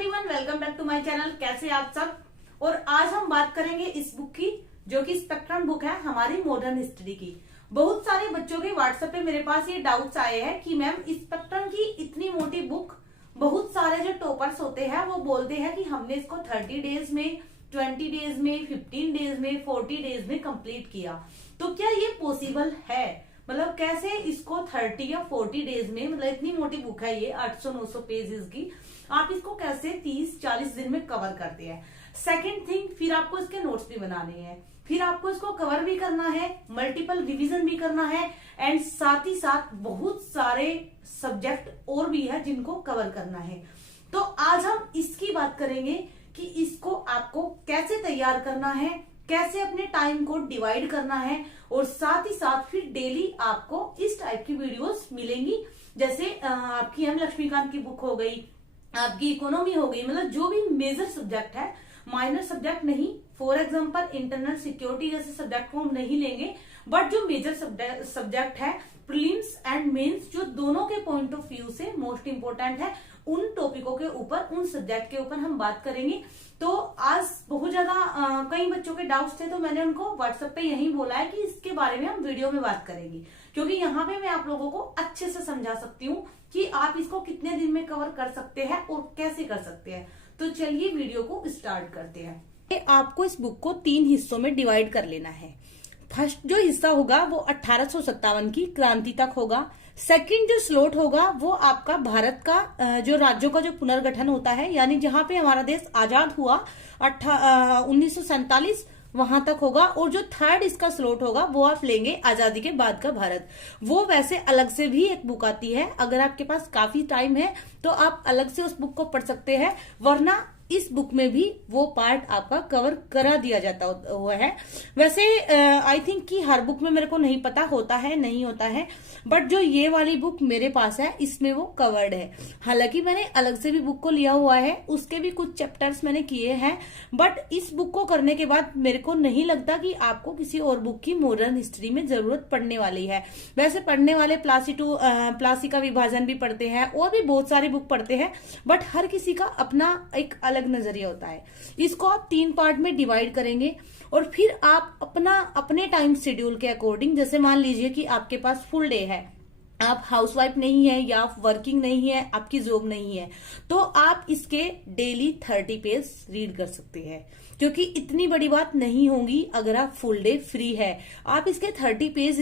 Everyone, welcome back to my channel. कैसे आप सब। और आज हम बात करेंगे इस बुक की जो कि स्पेक्ट्रम बुक है हमारी मॉडर्न हिस्ट्री की। बहुत सारे बच्चों के व्हाट्सएप पे मेरे पास ये डाउट्स आए हैं कि मैम स्पेक्ट्रम की इतनी मोटी बुक, बहुत सारे जो टॉपर्स होते हैं वो बोलते हैं कि हमने इसको 30 डेज में, 20 डेज में, 15 डेज में, 40 डेज में कंप्लीट किया, तो क्या ये पॉसिबल है? मतलब कैसे इसको 30 या 40 डेज में, मतलब इतनी मोटी बुक है ये 800-900 पेजेस की, आप इसको कैसे 30-40 दिन में कवर करते हैं? सेकंड थिंग, फिर आपको इसके नोट्स भी बनाने हैं, फिर आपको इसको कवर भी करना है, मल्टीपल रिवीजन भी करना है, एंड साथ ही साथ बहुत सारे सब्जेक्ट और भी है जिनको कवर करना है। तो आज हम इसकी बात करेंगे कि इसको आपको कैसे तैयार करना है, कैसे अपने टाइम को डिवाइड करना है, और साथ ही साथ फिर डेली आपको इस टाइप की वीडियोस मिलेंगी। जैसे आपकी एम लक्ष्मीकांत की बुक हो गई, आपकी इकोनॉमी हो गई, मतलब जो भी मेजर सब्जेक्ट है, माइनर सब्जेक्ट नहीं। फॉर एग्जांपल इंटरनल सिक्योरिटी जैसे सब्जेक्ट को हम नहीं लेंगे, बट जो मेजर सब्जेक्ट है, प्रीलिम्स एंड मेंस, जो दोनों के पॉइंट ऑफ व्यू से मोस्ट इंपोर्टेंट है, उन टॉपिकों के ऊपर, उन सब्जेक्ट के ऊपर हम बात करेंगे। तो आज बहुत ज्यादा कई बच्चों के डाउट्स थे, तो मैंने उनको व्हाट्सएप पे यही बोला है कि इसके बारे में हम वीडियो में बात करेंगे, क्योंकि यहाँ पे मैं आप लोगों को अच्छे से समझा सकती हूँ कि आप इसको कितने दिन में कवर कर सकते हैं और कैसे कर सकते हैं। तो चलिए वीडियो को स्टार्ट करते हैं। आपको इस बुक को 3 हिस्सों में डिवाइड कर लेना है। फर्स्ट जो हिस्सा होगा वो 1857 की क्रांति तक होगा। सेकंड जो स्लॉट होगा वो आपका भारत का जो राज्यों का जो पुनर्गठन होता है, यानी जहां पे हमारा देश आजाद हुआ 1947 वहां तक होगा। और जो थर्ड इसका स्लॉट होगा वो आप लेंगे आजादी के बाद का भारत। वो वैसे अलग से भी एक बुक आती है, अगर आपके पास काफी टाइम है तो आप अलग से उस बुक को पढ़ सकते हैं, वरना इस बुक में भी वो पार्ट आपका कवर करा दिया जाता हुआ है। वैसे आई थिंक कि हर बुक में मेरे को नहीं पता होता है नहीं होता है, बट जो ये वाली बुक मेरे पास है इसमें वो कवर्ड है। हालांकि मैंने अलग से भी बुक को लिया हुआ है, उसके भी कुछ चैप्टर्स मैंने किए हैं, बट इस बुक को करने के बाद मेरे को नहीं लगता कि आपको किसी और बुक की मॉडर्न हिस्ट्री में जरूरत पड़ने वाली है। वैसे पढ़ने वाले प्लासी का विभाजन भी पढ़ते हैं और भी बहुत सारी बुक पढ़ते हैं, बट हर किसी का अपना एक अलग नजरिया होता है। इसको आप 3 पार्ट में डिवाइड करेंगे और फिर आप अपने टाइम शेड्यूल के अकॉर्डिंग, जैसे मान लीजिए कि आपके पास फुल डे है, आप हाउसवाइफ नहीं है या आप वर्किंग नहीं है, आपकी जॉब नहीं है, तो आप इसके डेली 30 पेज रीड कर सकते हैं, क्योंकि इतनी बड़ी बात नहीं होगी अगर आप फुल डे फ्री है। आप इसके 30 पेज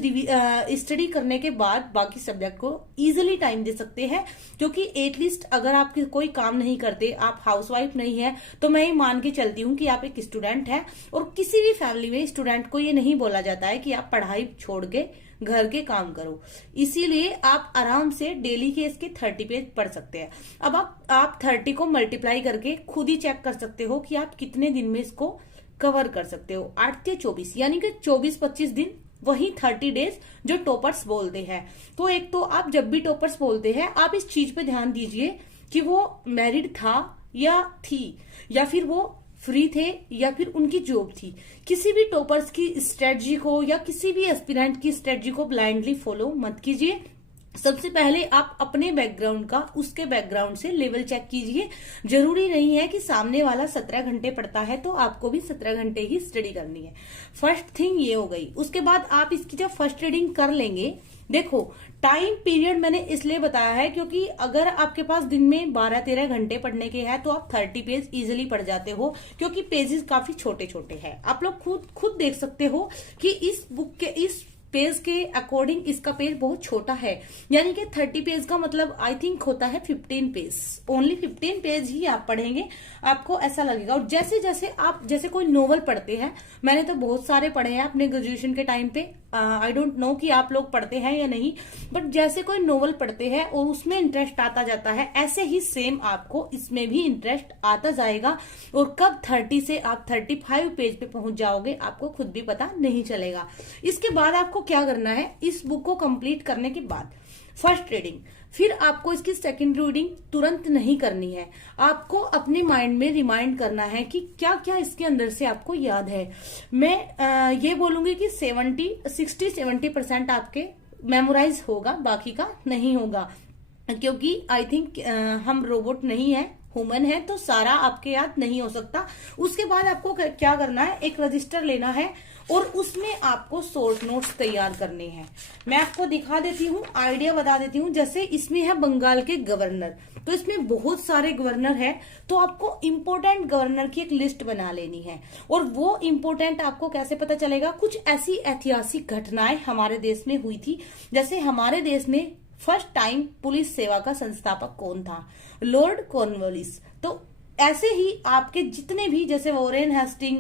स्टडी करने के बाद बाकी सब्जेक्ट को इजीली टाइम दे सकते हैं, क्योंकि एटलीस्ट अगर आप कोई काम नहीं करते, आप हाउसवाइफ नहीं है, तो मैं ये मान के चलती हूँ कि आप एक स्टूडेंट है, और किसी भी फैमिली में स्टूडेंट को ये नहीं बोला जाता है कि आप पढ़ाई छोड़ के घर के काम करो। इसीलिए आप आराम से डेली के इसके 30 पेज पढ़ सकते हैं। अब आप 30 को मल्टीप्लाई करके खुद ही चेक कर सकते हो कि आप कितने दिन में इसको कवर कर सकते हो। 8 के 24 यानी कि 24-25 दिन, वही 30 डेज जो टॉपर्स बोलते हैं। तो एक तो आप जब भी टॉपर्स बोलते हैं, आप इस चीज पे ध्यान दीजिए कि वो मैरिड था या थी, या फिर वो फ्री थे, या फिर उनकी जॉब थी। किसी भी टॉपर्स की स्ट्रेटजी को या किसी भी एस्पिरेंट की स्ट्रेटजी को ब्लाइंडली फॉलो मत कीजिए। सबसे पहले आप अपने बैकग्राउंड का, उसके बैकग्राउंड से लेवल चेक कीजिए। जरूरी नहीं है कि सामने वाला 17 घंटे पढ़ता है तो आपको भी 17 घंटे ही स्टडी करनी है। फर्स्ट थिंग ये हो गई। उसके बाद आप इसकी जब फर्स्ट रीडिंग कर लेंगे, देखो टाइम पीरियड मैंने इसलिए बताया है क्योंकि अगर आपके पास दिन में 12-13 घंटे पढ़ने के हैं तो आप 30 पेज इजीली पढ़ जाते हो, क्योंकि पेजेस काफी छोटे छोटे हैं। आप लोग खुद देख सकते हो कि इस बुक के इस पेज के अकॉर्डिंग इसका पेज बहुत छोटा है, यानी कि 30 पेज का मतलब आई थिंक होता है 15 पेज। ओनली 15 पेज ही आप पढ़ेंगे, आपको ऐसा लगेगा। और जैसे जैसे आप जैसे कोई नोवेल पढ़ते हैं, मैंने तो बहुत सारे पढ़े हैं अपने ग्रेजुएशन के टाइम पे, आई डोंट नो कि आप लोग पढ़ते हैं या नहीं, बट जैसे कोई नोवेल पढ़ते हैं और उसमें इंटरेस्ट आता जाता है, ऐसे ही सेम आपको इसमें भी इंटरेस्ट आता जाएगा। और कब 30 से आप 35 पेज पे पहुंच जाओगे आपको खुद भी पता नहीं चलेगा। इसके बाद आपको क्या करना है, इस बुक को कंप्लीट करने के बाद फर्स्ट रीडिंग, फिर आपको इसकी सेकंड रीडिंग तुरंत नहीं करनी है। आपको अपने माइंड में रिमाइंड करना है कि क्या क्या इसके अंदर से आपको याद है। मैं ये बोलूंगी कि 60-70% आपके मेमोराइज होगा, बाकी का नहीं होगा। क्योंकि आई थिंक हम रोबोट नहीं है, ह्यूमन है तो सारा आपके याद नहीं हो सकता। उसके बाद आपको क्या करना है, एक रजिस्टर लेना है और उसमें आपको शॉर्ट नोट्स तैयार करने हैं। मैं आपको दिखा देती हूँ, आइडिया बता देती हूँ। जैसे इसमें है बंगाल के गवर्नर, तो इसमें बहुत सारे गवर्नर है, तो आपको इम्पोर्टेंट गवर्नर की एक लिस्ट बना लेनी है। और वो इम्पोर्टेंट आपको कैसे पता चलेगा, कुछ ऐसी ऐतिहासिक घटनाएं हमारे देश में हुई थी। जैसे हमारे देश में फर्स्ट टाइम पुलिस सेवा का संस्थापक कौन था, लॉर्ड कॉर्नवालिस। तो ऐसे ही आपके जितने भी, जैसे वॉरेन हेस्टिंग,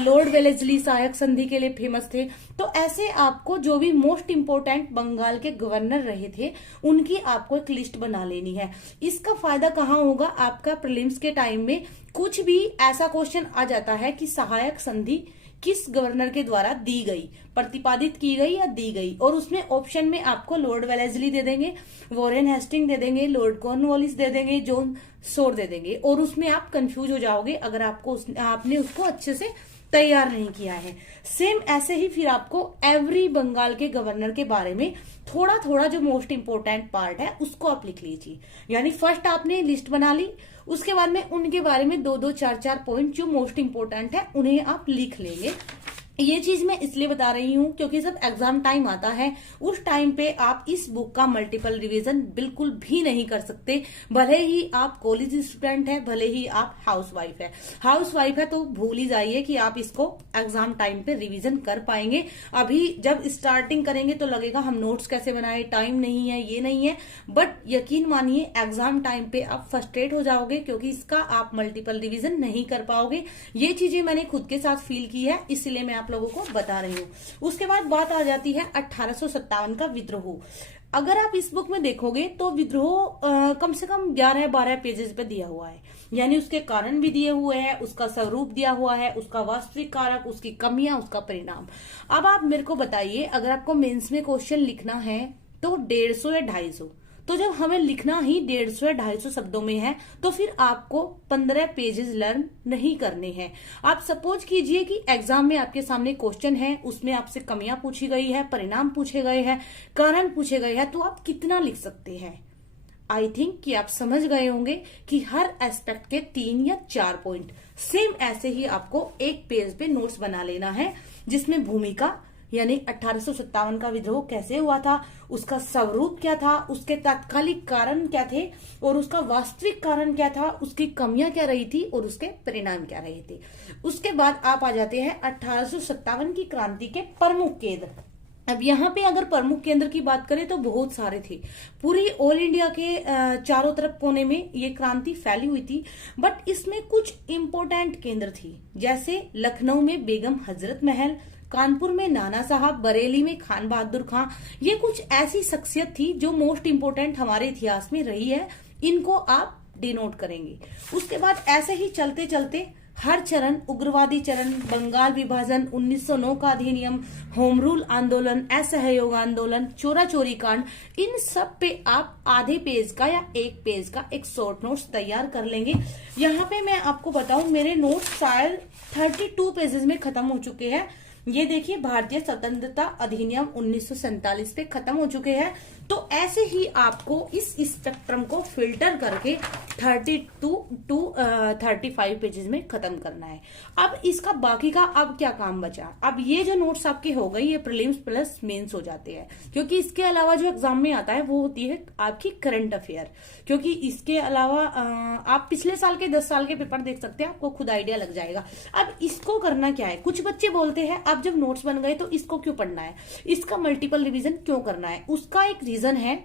लॉर्ड वेलेस्ली सहायक संधि के लिए फेमस थे, तो ऐसे आपको जो भी मोस्ट इंपोर्टेंट बंगाल के गवर्नर रहे थे उनकी आपको एक लिस्ट बना लेनी है। इसका फायदा कहाँ होगा, आपका प्रीलिम्स के टाइम में कुछ भी ऐसा क्वेश्चन आ जाता है कि सहायक संधि किस गवर्नर के द्वारा दी गई, प्रतिपादित की गई या दी गई, और उसमें ऑप्शन में आपको लॉर्ड वेलेस्ली दे देंगे, वॉरेन हेस्टिंग दे देंगे, लॉर्ड कॉर्नवालिस दे देंगे, जॉन सोर दे देंगे, और उसमें आप कंफ्यूज हो जाओगे अगर आपने उसको अच्छे से तैयार नहीं किया है। सेम ऐसे ही फिर आपको एवरी बंगाल के गवर्नर के बारे में थोड़ा थोड़ा जो मोस्ट इंपोर्टेंट पार्ट है उसको आप लिख लीजिए। यानी फर्स्ट आपने लिस्ट बना ली, उसके बाद में उनके बारे में 2-2, 4-4 पॉइंट जो मोस्ट इंपोर्टेंट है उन्हें आप लिख लेंगे। ये चीज मैं इसलिए बता रही हूँ क्योंकि जब एग्जाम टाइम आता है उस टाइम पे आप इस बुक का मल्टीपल रिवीजन बिल्कुल भी नहीं कर सकते। भले ही आप कॉलेज स्टूडेंट है, भले ही आप हाउसवाइफ है तो भूल ही जाइए कि आप इसको एग्जाम टाइम पे रिवीजन कर पाएंगे। अभी जब स्टार्टिंग करेंगे तो लगेगा हम नोट्स कैसे बनाए, टाइम नहीं है, ये नहीं है, बट यकीन मानिए एग्जाम टाइम पे आप फ्रस्ट्रेट हो जाओगे क्योंकि इसका आप मल्टीपल रिवीजन नहीं कर पाओगे। ये चीजें मैंने खुद के साथ फील की है, इसलिए मैं लोगों को बता रही हूँ। उसके बाद बात आ जाती है 1857 का विद्रोह। अगर आप इस बुक में देखोगे तो विद्रोह कम से कम 11-12 पेजेस पे दिया हुआ है। यानी उसके कारण भी दिए हुए हैं, उसका स्वरूप दिया हुआ है, उसका वास्तविक कारक, उसकी कमियां, उसका परिणाम। अब आप मेरे को बताइए, अगर आपको मेंस में क्वेश्चन लिखना है तो 150 या 250, तो जब हमें लिखना ही 150 या 250 शब्दों में है तो फिर आपको 15 पेजेस लर्न नहीं करने हैं। आप सपोज कीजिए कि एग्जाम में आपके सामने क्वेश्चन है, उसमें आपसे कमियां पूछी गई है, परिणाम पूछे गए हैं, कारण पूछे गए हैं, तो आप कितना लिख सकते हैं। आई थिंक कि आप समझ गए होंगे कि हर एस्पेक्ट के 3 या 4 पॉइंट। सेम ऐसे ही आपको एक पेज पे नोट्स बना लेना है जिसमें भूमिका यानी 1857 का विद्रोह कैसे हुआ था, उसका स्वरूप क्या था, उसके तात्कालिक कारण क्या थे और उसका वास्तविक कारण क्या था, उसकी कमियां क्या रही थी और उसके परिणाम क्या रहे थे। उसके बाद आप आ जाते हैं 1857 की क्रांति के प्रमुख केंद्र। अब यहाँ पे अगर प्रमुख केंद्र की बात करें तो बहुत सारे थे। पूरी ऑल इंडिया के चारों तरफ कोने में ये क्रांति फैली हुई थी, बट इसमें कुछ इंपोर्टेंट केंद्र थी। जैसे लखनऊ में बेगम हजरत महल, कानपुर में नाना साहब, बरेली में खान बहादुर खां। ये कुछ ऐसी शख्सियत थी जो मोस्ट इंपोर्टेंट हमारे इतिहास में रही है, इनको आप डिनोट करेंगे। उसके बाद ऐसे ही चलते चलते हर चरण, उग्रवादी चरण, बंगाल विभाजन, 1909 का अधिनियम, होम रूल आंदोलन, असहयोग आंदोलन, चोरा चोरी कांड, इन सब पे आप आधे पेज का या एक पेज का एक शॉर्ट नोट्स तैयार कर लेंगे। यहाँ पे मैं आपको बताऊं, मेरे नोट्स शायद 32 पेजेस में खत्म हो चुके हैं। ये देखिए, भारतीय स्वतंत्रता अधिनियम 1947 पे खत्म हो चुके हैं। तो ऐसे ही आपको इस स्पेक्ट्रम को फिल्टर करके 32 to 35 पेजेस में खत्म करना है। अब इसका बाकी का अब क्या काम बचा। अब ये जो नोट्स आपके हो गई, ये प्रीलिम्स प्लस मेंस हो जाते हैं, क्योंकि इसके अलावा जो एग्जाम में आता है वो होती है आपकी करंट अफेयर। क्योंकि इसके अलावा आप पिछले साल के 10 साल के पेपर देख सकते हैं, आपको खुद आइडिया लग जाएगा। अब इसको करना क्या है, कुछ बच्चे बोलते हैं अब जब नोट्स बन गए तो इसको क्यों पढ़ना है, इसका मल्टीपल रिवीजन क्यों करना है। उसका एक रीजन है,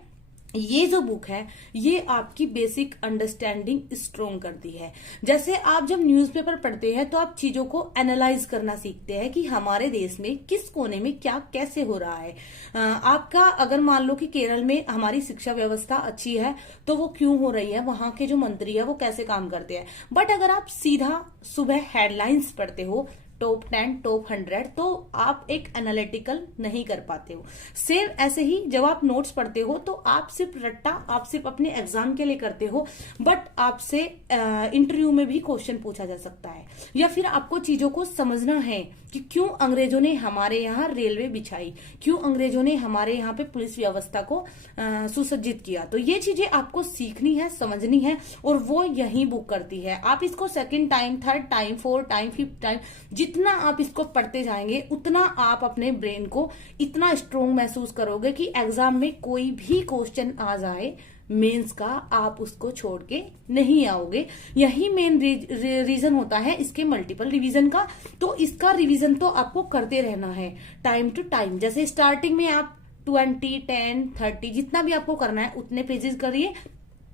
ये जो बुक है ये आपकी बेसिक अंडरस्टैंडिंग स्ट्रोंग करती है। जैसे आप जब न्यूज़पेपर पढ़ते हैं तो आप चीजों को एनालाइज करना सीखते हैं कि हमारे देश में किस कोने में क्या कैसे हो रहा है। आपका अगर मान लो कि केरल में हमारी शिक्षा व्यवस्था अच्छी है तो वो क्यों हो रही है, वहां के जो मंत्री है वो कैसे काम करते हैं। बट अगर आप सीधा सुबह हेडलाइंस पढ़ते हो, टॉप 10, टॉप 100, तो आप एक एनालिटिकल नहीं कर पाते हो। सेम ऐसे ही जब आप नोट्स पढ़ते हो तो आप सिर्फ रट्टा, आप सिर्फ अपने एग्जाम के लिए करते हो, बट आपसे इंटरव्यू में भी क्वेश्चन पूछा जा सकता है, या फिर आपको चीजों को समझना है कि क्यों अंग्रेजों ने हमारे यहाँ रेलवे बिछाई, क्यों अंग्रेजों ने हमारे यहाँ पे पुलिस व्यवस्था को सुसज्जित किया। तो ये चीजें आपको सीखनी है, समझनी है, और वो यही बुक करती है। आप इसको second time, third time, fourth time, fifth time, जितना आप इसको पढ़ते जाएंगे उतना आप अपने ब्रेन को इतना स्ट्रोंग महसूस करोगे कि एग्जाम में कोई भी क्वेश्चन आ जाए मेंस का, आप उसको छोड़ के नहीं आओगे। यही मेन रीजन होता है इसके मल्टीपल रिवीजन का। तो इसका रिवीजन तो आपको करते रहना है टाइम टू टाइम। जैसे स्टार्टिंग में आप 20, 10, 30 जितना भी आपको करना है उतने पेजेस करिए,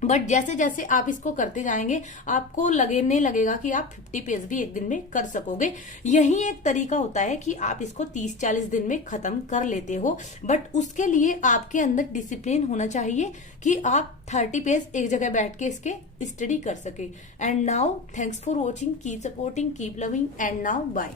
बट जैसे जैसे आप इसको करते जाएंगे आपको नहीं लगेगा कि आप 50 पेज भी एक दिन में कर सकोगे। यही एक तरीका होता है कि आप इसको 30-40 दिन में खत्म कर लेते हो, बट उसके लिए आपके अंदर डिसिप्लिन होना चाहिए कि आप 30 पेज एक जगह बैठ के इसके स्टडी कर सके। And now thanks for watching, keep supporting, keep loving, and now bye.